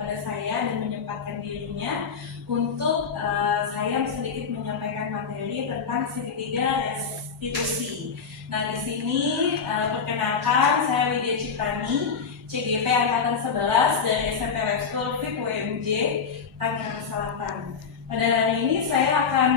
kepada saya dan menyempatkan dirinya untuk saya sedikit menyampaikan materi tentang segitiga restitusi. Nah, di sini perkenalkan, saya Widya Ciprani, CGP Angkatan 11 dari SMP Lab School VIP UMJ Tangerang Selatan. Pada hari ini saya akan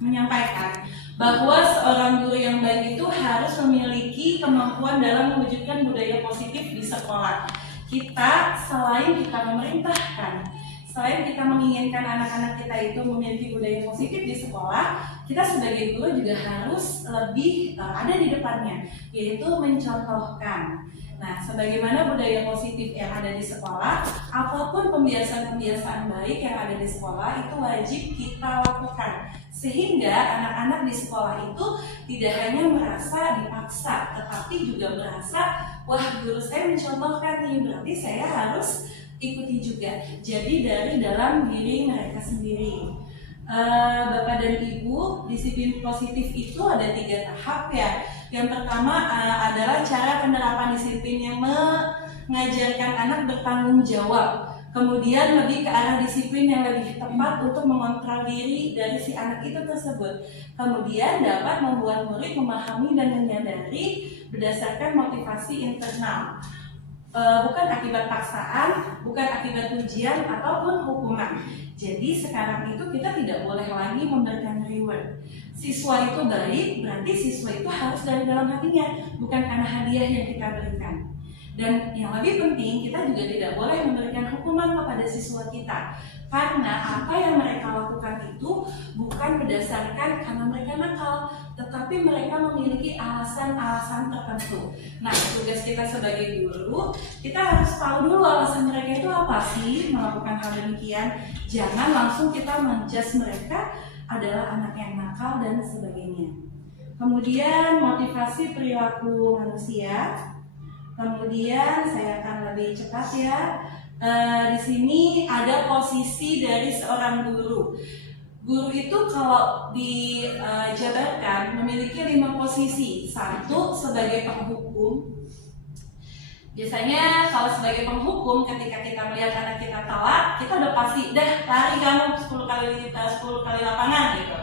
menyampaikan bahwa seorang guru yang baik itu harus memiliki kemampuan dalam mewujudkan budaya positif di sekolah. Kita selain kita memerintahkan, selain kita menginginkan anak-anak kita itu memiliki budaya positif di sekolah, kita sebagai guru juga harus lebih ada di depannya, yaitu mencontohkan. Nah, sebagaimana budaya positif yang ada di sekolah, apapun pembiasaan-pembiasaan baik yang ada di sekolah itu wajib kita lakukan. Sehingga anak-anak di sekolah itu tidak hanya merasa dipaksa, tetapi juga merasa, wah guru saya mencontohkan nih, berarti saya harus ikuti juga. Jadi dari dalam diri mereka sendiri. Bapak dan Ibu, disiplin positif itu ada 3 tahap ya. Yang pertama adalah cara penerapan disiplin yang mengajarkan anak bertanggung jawab. Kemudian lebih ke arah disiplin yang lebih tepat untuk mengontrol diri dari si anak itu tersebut. Kemudian dapat membuat murid memahami dan menyadari berdasarkan motivasi internal. Bukan akibat paksaan, bukan akibat ujian ataupun hukuman. Jadi sekarang itu kita tidak boleh lagi memberikan reward. Siswa itu baik, berarti siswa itu harus dari dalam hatinya, bukan karena hadiah yang kita berikan. Dan yang lebih penting, kita juga tidak boleh memberikan hukuman kepada siswa kita, karena apa yang mereka lakukan itu bukan berdasarkan karena mereka nakal, tetapi mereka memiliki alasan-alasan tertentu. Nah, tugas kita sebagai guru, kita harus tahu dulu alasan mereka itu apa sih melakukan hal demikian. Jangan langsung kita menjudge mereka adalah anak yang nakal dan sebagainya. Kemudian motivasi perilaku manusia. Kemudian saya akan lebih cepat ya. Di sini ada posisi dari seorang guru. Guru itu kalau dijabarkan memiliki 5 posisi. 1 sebagai penghukum. Biasanya kalau sebagai penghukum, ketika kita melihat anak kita telat, kita udah pasti, dah lari kamu 10 kali lapangan gitu,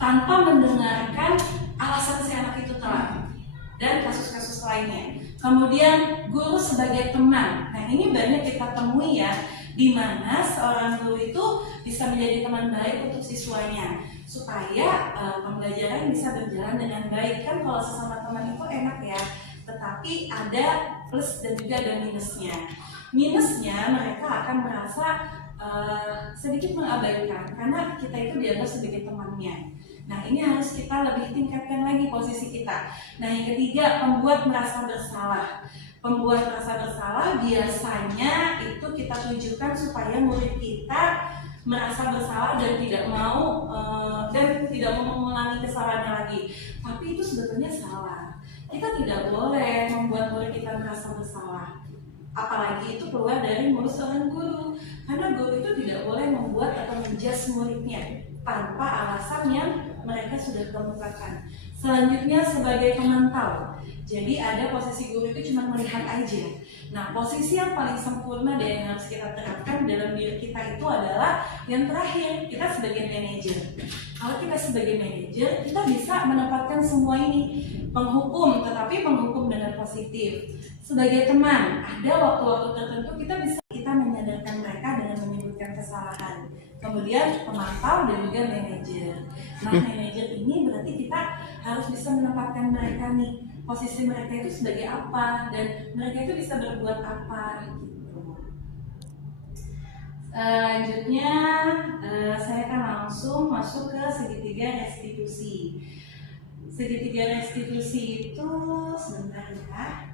tanpa mendengarkan alasan si anak itu telat dan kasus-kasus lainnya. Kemudian guru sebagai teman. Nah, ini banyak kita temui ya, di mana seorang guru itu bisa menjadi teman baik untuk siswanya supaya pembelajaran bisa berjalan dengan baik. Kan kalau sesama teman itu enak ya, tetapi ada plus dan juga ada minusnya. Minusnya mereka akan merasa sedikit mengabaikan karena kita itu dianggap sebagai temannya. Nah, ini harus kita lebih tingkatkan lagi posisi kita. Nah, yang ketiga, membuat merasa bersalah. Pembuat merasa bersalah biasanya itu kita tujukan supaya murid kita merasa bersalah dan tidak mau mengulangi kesalahannya lagi. Tapi itu sebetulnya salah. Kita tidak boleh membuat murid kita merasa bersalah. Apalagi itu keluar dari mulut seorang guru. Karena guru itu tidak boleh membuat atau menjudge muridnya tanpa alasan yang mereka sudah kemukakan. Selanjutnya sebagai pemantau. Jadi ada posisi guru itu cuma melihat aja. Nah, posisi yang paling sempurna dan yang harus kita terapkan dalam diri kita itu adalah yang terakhir, kita sebagai manajer. Kalau kita sebagai manajer, kita bisa menempatkan semua ini. Penghukum, tetapi penghukum dengan positif. Sebagai teman, ada waktu-waktu tertentu kita menyadarkan mereka dengan menyebutkan kesalahan. Kemudian pemantau dan juga manajer. Nah, manajer ini berarti kita harus bisa menempatkan mereka nih, posisi mereka itu sebagai apa dan mereka itu bisa berbuat apa gitu. Selanjutnya saya akan langsung masuk ke segitiga restitusi. Segitiga restitusi itu sebentar ya.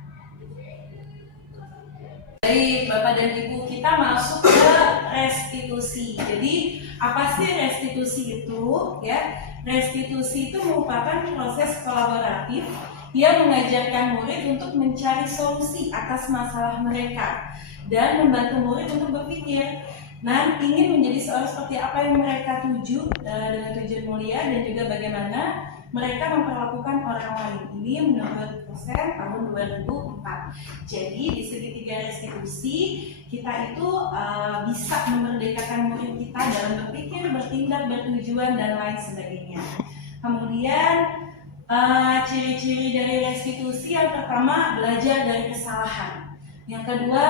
Baik, Bapak dan Ibu, kita masuk ke restitusi. Jadi, apa sih restitusi itu? Ya, restitusi itu merupakan proses kolaboratif yang mengajarkan murid untuk mencari solusi atas masalah mereka dan membantu murid untuk berpikir. Nah, ingin menjadi seorang seperti apa yang mereka tuju dengan tujuan mulia dan juga bagaimana mereka memperlakukan orang lain. Ini menurut dosen tahun 2004. Jadi di segitiga restitusi kita itu bisa memerdekakan murid kita dalam berpikir, bertindak, bertujuan dan lain sebagainya. Kemudian ciri-ciri dari restitusi yang pertama belajar dari kesalahan. Yang kedua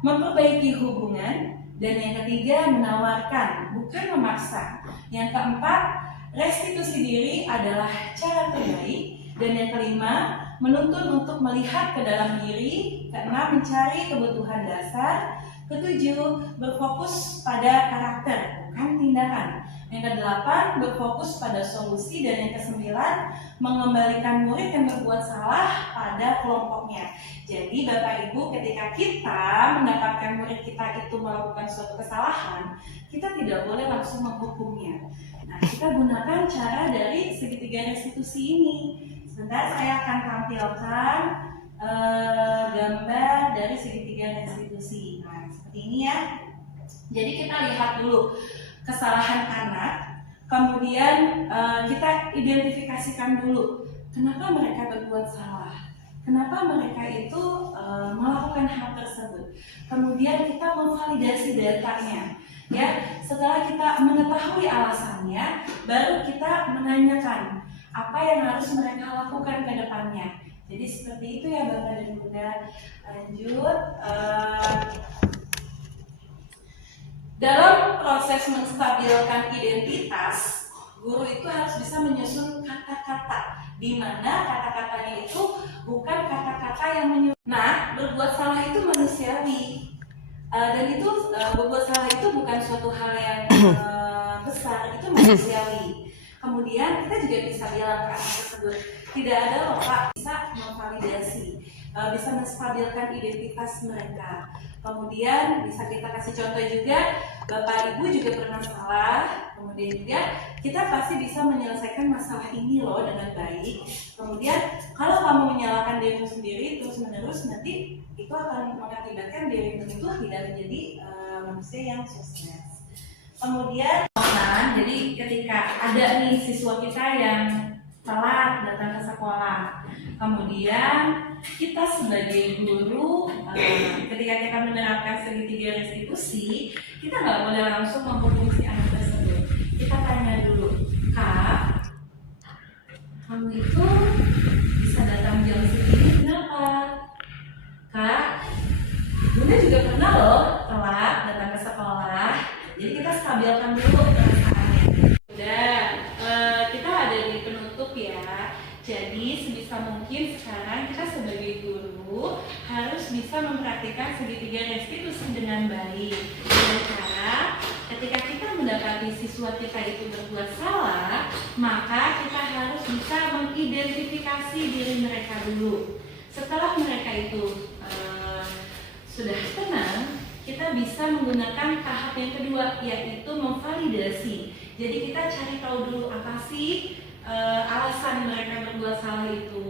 memperbaiki hubungan. Dan yang ketiga menawarkan, bukan memaksa. Yang keempat restitusi diri adalah cara terbaik. Dan yang kelima menuntun untuk melihat ke dalam diri. Keenam mencari kebutuhan dasar. Ketujuh berfokus pada karakter, bukan tindakan. Yang kedelapan berfokus pada solusi. Dan yang kesembilan mengembalikan murid yang berbuat salah pada kelompoknya. Jadi Bapak Ibu, ketika kita mendapatkan murid kita itu melakukan suatu kesalahan, kita tidak boleh langsung menghukumnya. Nah, kita gunakan cara dari segitiga restitusi ini. Sebentar saya akan tampilkan gambar dari segitiga restitusi. Nah, seperti ini ya. Jadi kita lihat dulu kesalahan anak, kemudian kita identifikasikan dulu kenapa mereka berbuat salah, kenapa mereka itu melakukan hal tersebut. Kemudian kita memvalidasi datanya. Ya, setelah kita mengetahui alasannya, baru kita menanyakan apa yang harus mereka lakukan ke depannya. Jadi seperti itu ya Bapak dan Bunda. Lanjut. Dalam proses menstabilkan identitas, guru itu harus bisa menyusun kata-kata, di mana kata-katanya itu bukan kata-kata yang menyusun. Nah, berbuat salah itu manusiawi, dan itu berbuat salah itu bukan suatu hal yang besar, itu manusiawi. Kemudian kita juga bisa bilang ke anak tersebut, tidak ada loh Pak, bisa memvalidasi, bisa menstabilkan identitas mereka. Kemudian bisa kita kasih contoh juga, Bapak Ibu juga pernah salah, kemudian juga kita pasti bisa menyelesaikan masalah ini loh dengan baik. Kemudian kalau kamu menyalahkan dirimu sendiri terus menerus, nanti itu akan mengakibatkan dirimu itu tidak menjadi manusia yang sukses. Kemudian, jadi ketika ada nih siswa kita yang telat datang ke sekolah, kemudian kita sebagai guru ketika kita menerapkan segitiga restitusi, kita nggak boleh langsung menghubungi si anak tersebut. Kita tanya dulu, Kak, kamu itu bisa datang jam segini kenapa? Kak, Bunda juga pernah loh telat datang ke sekolah. Jadi kita stabilkan dulu perasaannya. Udah, kita ada di penutup ya. Jadi sebisa mungkin sekarang kita sebagai guru harus bisa mempraktikkan segitiga restitusi dengan baik. Dengan cara ketika kita mendapati siswa kita itu berbuat salah, maka kita harus bisa mengidentifikasi diri mereka dulu. Setelah mereka itu sudah tenang, kita bisa menggunakan tahap yang kedua, yaitu memvalidasi. Jadi kita cari tahu dulu apa sih alasan mereka berbuat salah itu.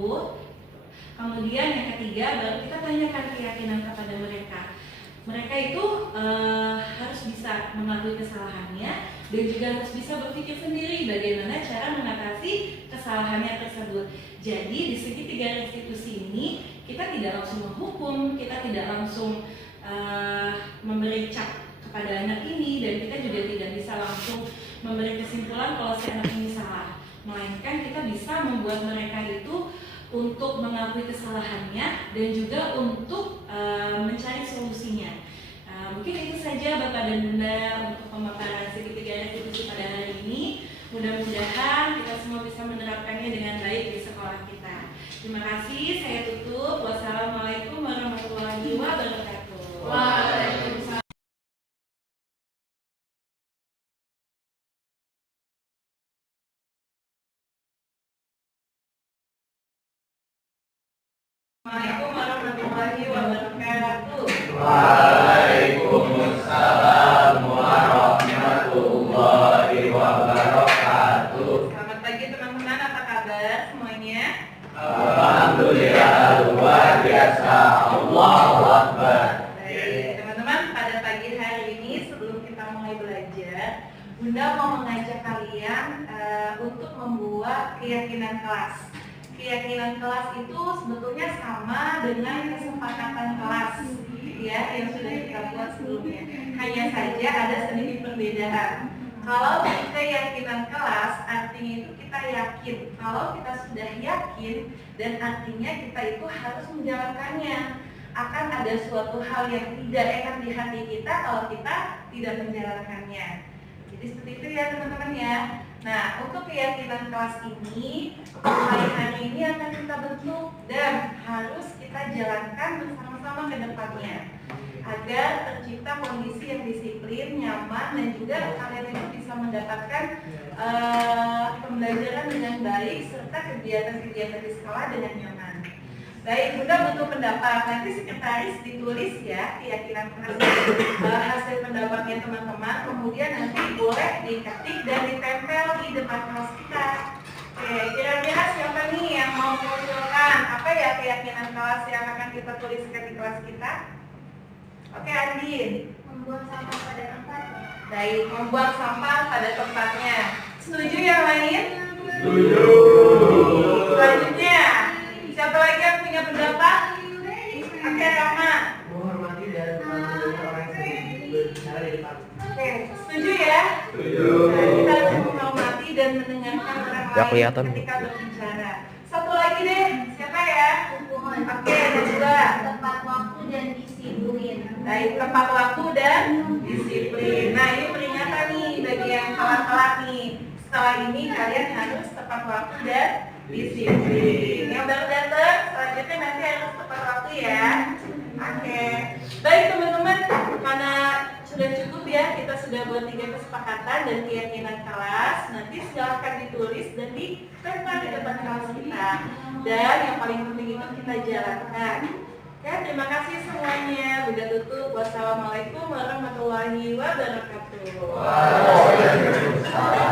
Kemudian yang ketiga, baru kita tanyakan keyakinan kepada mereka. Mereka itu harus bisa mengakui kesalahannya dan juga harus bisa berpikir sendiri bagaimana cara mengatasi kesalahannya tersebut. Jadi di segitiga restitusi ini kita tidak langsung menghukum, kita tidak langsung memberi cap kepada anak ini, dan kita juga tidak bisa langsung memberi kesimpulan kalau si anak ini salah. Melainkan kita bisa membuat mereka itu untuk mengakui kesalahannya dan juga untuk mencari solusinya. Mungkin itu saja Bapak dan Bunda untuk pemaparan segitiga restitusi pada hari ini. Mudah-mudahan kita semua bisa menerapkannya dengan baik di sekolah kita. Terima kasih, saya tutup. Wassalamualaikum warahmatullahi wabarakatuh. Waalaikumsalam. Assalamualaikum warahmatullahi wabarakatuh. Waalaikumsalam warahmatullahi wabarakatuh. Selamat pagi teman-teman, apa kabar semuanya? Alhamdulillah luar biasa. Allahu Akbar. Baik, teman-teman, pada pagi hari ini sebelum kita mulai belajar, Bunda mau mengajak kalian untuk membuat keyakinan kelas. Keyakinan kelas itu sebetulnya sama dengan kesepakatan kelas ya yang sudah kita buat sebelumnya. Hanya saja ada sedikit perbedaan. Kalau keyakinan kelas artinya itu kita yakin. Kalau kita sudah yakin dan artinya kita itu harus menjalankannya. Akan ada suatu hal yang tidak enak di hati kita kalau kita tidak menjalankannya. Jadi seperti itu ya teman-teman ya. Nah, untuk keyakinan kelas ini mulai hari ini akan kita bentuk dan harus kita jalankan bersama-sama ke depannya agar tercipta kondisi yang disiplin, nyaman, dan juga kalian itu bisa mendapatkan pembelajaran dengan baik serta kegiatan-kegiatan di sekolah dengan nyaman. Baik, Bunda butuh pendapat. Nanti sekretaris ditulis ya keyakinan hasil pendapatnya teman-teman. Kemudian nanti boleh diketik dan ditempel di depan kelas kita. Oke, kira-kira siapa nih yang mau mengusulkan apa ya keyakinan kelas yang akan kita tuliskan di kelas kita? Oke, Andin. Membuang sampah pada tempatnya. Baik, membuang sampah pada tempatnya. Setuju yang lain? Setuju. Selanjutnya, siapa lagi yang punya pendapat? Oke, Rama. Menghormati dan mendengar orang yang berbicara di depan. Oke, setuju ya? Setuju. Nah, kita harus menghormati dan mendengarkan orang Gak lain kelihatan. ketika berbicara. Satu lagi deh, siapa ya? Mohon. Oke, ada dua. Tepat waktu dan disiplin. Baik, tepat waktu dan disiplin. Nah, ini peringatan nih bagi yang telat-telat nih. Setelah ini kalian harus tepat waktu dan disiplin. Yang baru datang, selanjutnya nanti harus tepat waktu ya. Oke. Baik teman-teman, karena sudah cukup ya, kita sudah buat 3 kesepakatan dan keyakinan kelas. Nanti silahkan ditulis dan ditempel di depan kelas kita. Dan yang paling penting itu kita jalankan. Ya, terima kasih semuanya. Bunda tutup. Wassalamualaikum warahmatullahi wabarakatuh. Waalaikumsalam.